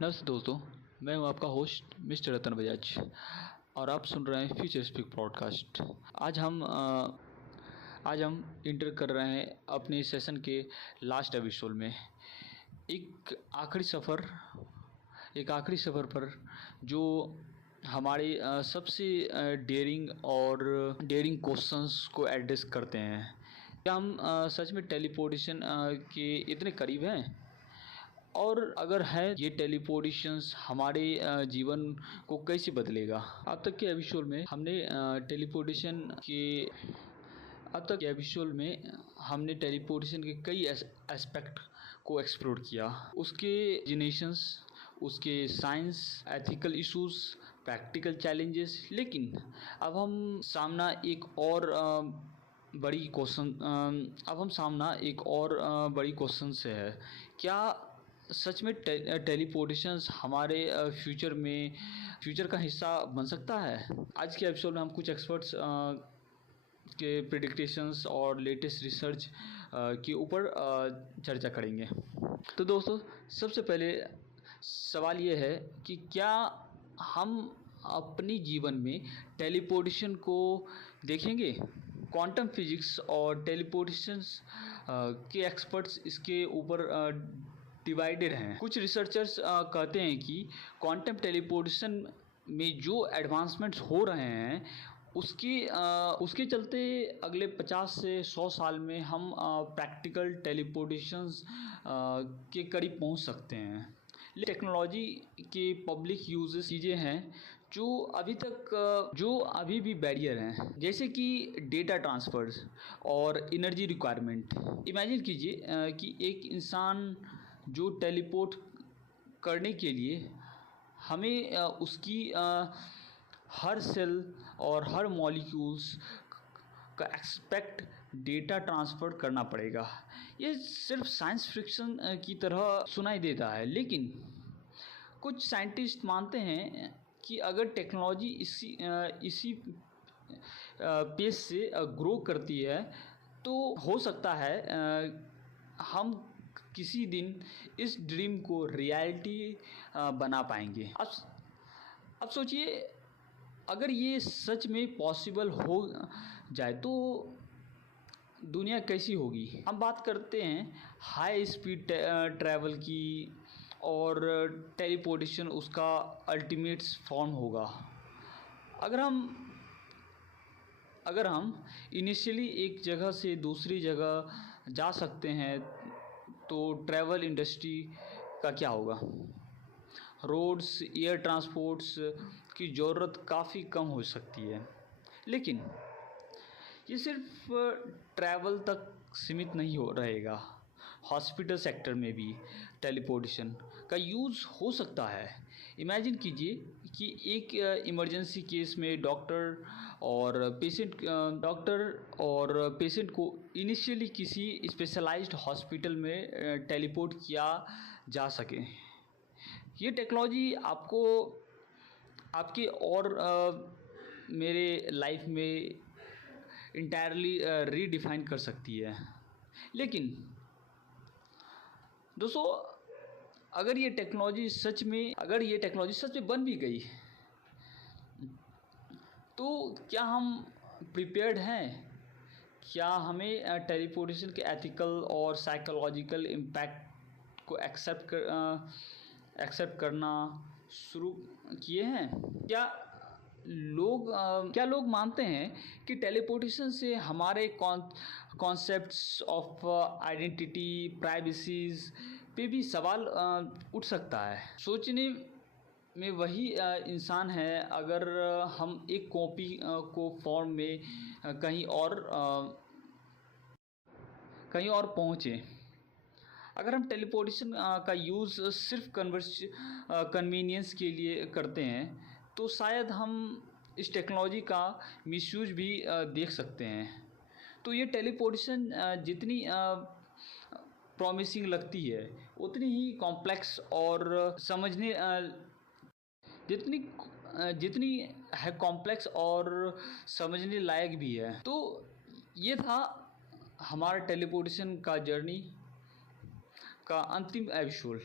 नमस्ते दोस्तों, मैं हूं आपका होस्ट मिस्टर रतन बजाज और आप सुन रहे हैं फ्यूचर स्पीक पॉडकास्ट। आज हम इंटर कर रहे हैं अपने सेशन के लास्ट एपिसोड में एक आखिरी सफ़र पर जो हमारे सबसे डेयरिंग क्वेश्चंस को एड्रेस करते हैं। क्या हम सच में टेलीपोर्टेशन के इतने करीब हैं? और अगर है, ये टेलीपोर्टेशंस हमारे जीवन को कैसे बदलेगा? अब तक के एपिसोड में हमने टेलीपोर्टेशन के कई एस्पेक्ट को एक्सप्लोर किया, उसके इमेजिनेशंस, उसके science, ethical issues, practical challenges. लेकिन अब हम सामना एक और बड़ी क्वेश्चन से है। क्या सच में टेलीपोर्टेशंस हमारे फ्यूचर का हिस्सा बन सकता है? आज के एपिसोड में हम कुछ एक्सपर्ट्स के प्रेडिक्शंस और लेटेस्ट रिसर्च के ऊपर चर्चा करेंगे। तो दोस्तों, सबसे पहले सवाल ये है कि क्या हम अपनी जीवन में टेलीपोर्टेशन को देखेंगे? क्वांटम फिजिक्स और टेलीपोर्टेशंस के एक्सपर्ट्स इसके ऊपर डिवाइडेड हैं। कुछ रिसर्चर्स कहते हैं कि क्वांटम टेलीपोर्टेशन में जो एडवांसमेंट्स हो रहे हैं उसके चलते अगले 50 से 100 साल में हम प्रैक्टिकल टेलीपोर्टेशंस के करीब पहुंच सकते हैं। टेक्नोलॉजी के पब्लिक यूजेस चीज़ें हैं जो अभी भी बैरियर हैं, जैसे कि डेटा ट्रांसफर्स और एनर्जी रिक्वायरमेंट। इमेजिन कीजिए कि एक इंसान जो टेलीपोर्ट करने के लिए हमें उसकी हर सेल और हर मॉलिक्यूल्स का एक्सपेक्ट डेटा ट्रांसफ़र करना पड़ेगा। ये सिर्फ साइंस फिक्शन की तरह सुनाई देता है, लेकिन कुछ साइंटिस्ट मानते हैं कि अगर टेक्नोलॉजी इसी पेस से ग्रो करती है तो हो सकता है हम किसी दिन इस ड्रीम को रियलिटी बना पाएंगे। अब सोचिए, अगर ये सच में पॉसिबल हो जाए तो दुनिया कैसी होगी? हम बात करते हैं हाई स्पीड ट्रैवल की, और टेलीपोर्टेशन उसका अल्टीमेट फॉर्म होगा। अगर हम इनिशियली एक जगह से दूसरी जगह जा सकते हैं तो ट्रैवल इंडस्ट्री का क्या होगा? रोड्स, एयर ट्रांसपोर्ट्स की ज़रूरत काफ़ी कम हो सकती है। लेकिन ये सिर्फ ट्रैवल तक सीमित नहीं रहेगा। हॉस्पिटल सेक्टर में भी टेलीपोर्टेशन का यूज़ हो सकता है। इमेजिन कीजिए कि एक इमरजेंसी केस में डॉक्टर और पेशेंट को इनिशियली किसी स्पेशलाइज्ड हॉस्पिटल में टेलीपोर्ट किया जा सके। ये टेक्नोलॉजी आपके और मेरे लाइफ में इंटायरली रीडिफाइन कर सकती है। लेकिन दोस्तों, अगर ये टेक्नोलॉजी सच में बन भी गई तो क्या हम प्रिपेयर्ड हैं? क्या हमें टेलीपोर्टेशन के एथिकल और साइकोलॉजिकल इम्पैक्ट को एक्सेप्ट करना शुरू किए हैं? क्या लोग मानते हैं कि टेलीपोर्टेशन से हमारे कॉन्सेप्ट्स ऑफ आइडेंटिटी, प्राइवेसीज पे भी सवाल उठ सकता है? सोचने में वही इंसान है अगर हम एक कॉपी को फॉर्म में कहीं और पहुँचे। अगर हम टेलीपोर्टेशन का यूज़ सिर्फ कन्वीनियंस के लिए करते हैं तो शायद हम इस टेक्नोलॉजी का मिसयूज भी देख सकते हैं। तो ये टेलीपोर्टेशन जितनी प्रॉमिसिंग लगती है उतनी ही कॉम्प्लेक्स और जितनी है कॉम्प्लेक्स और समझने लायक भी है। तो ये था हमारा टेलीपोर्टेशन का जर्नी का अंतिम एपिसोड।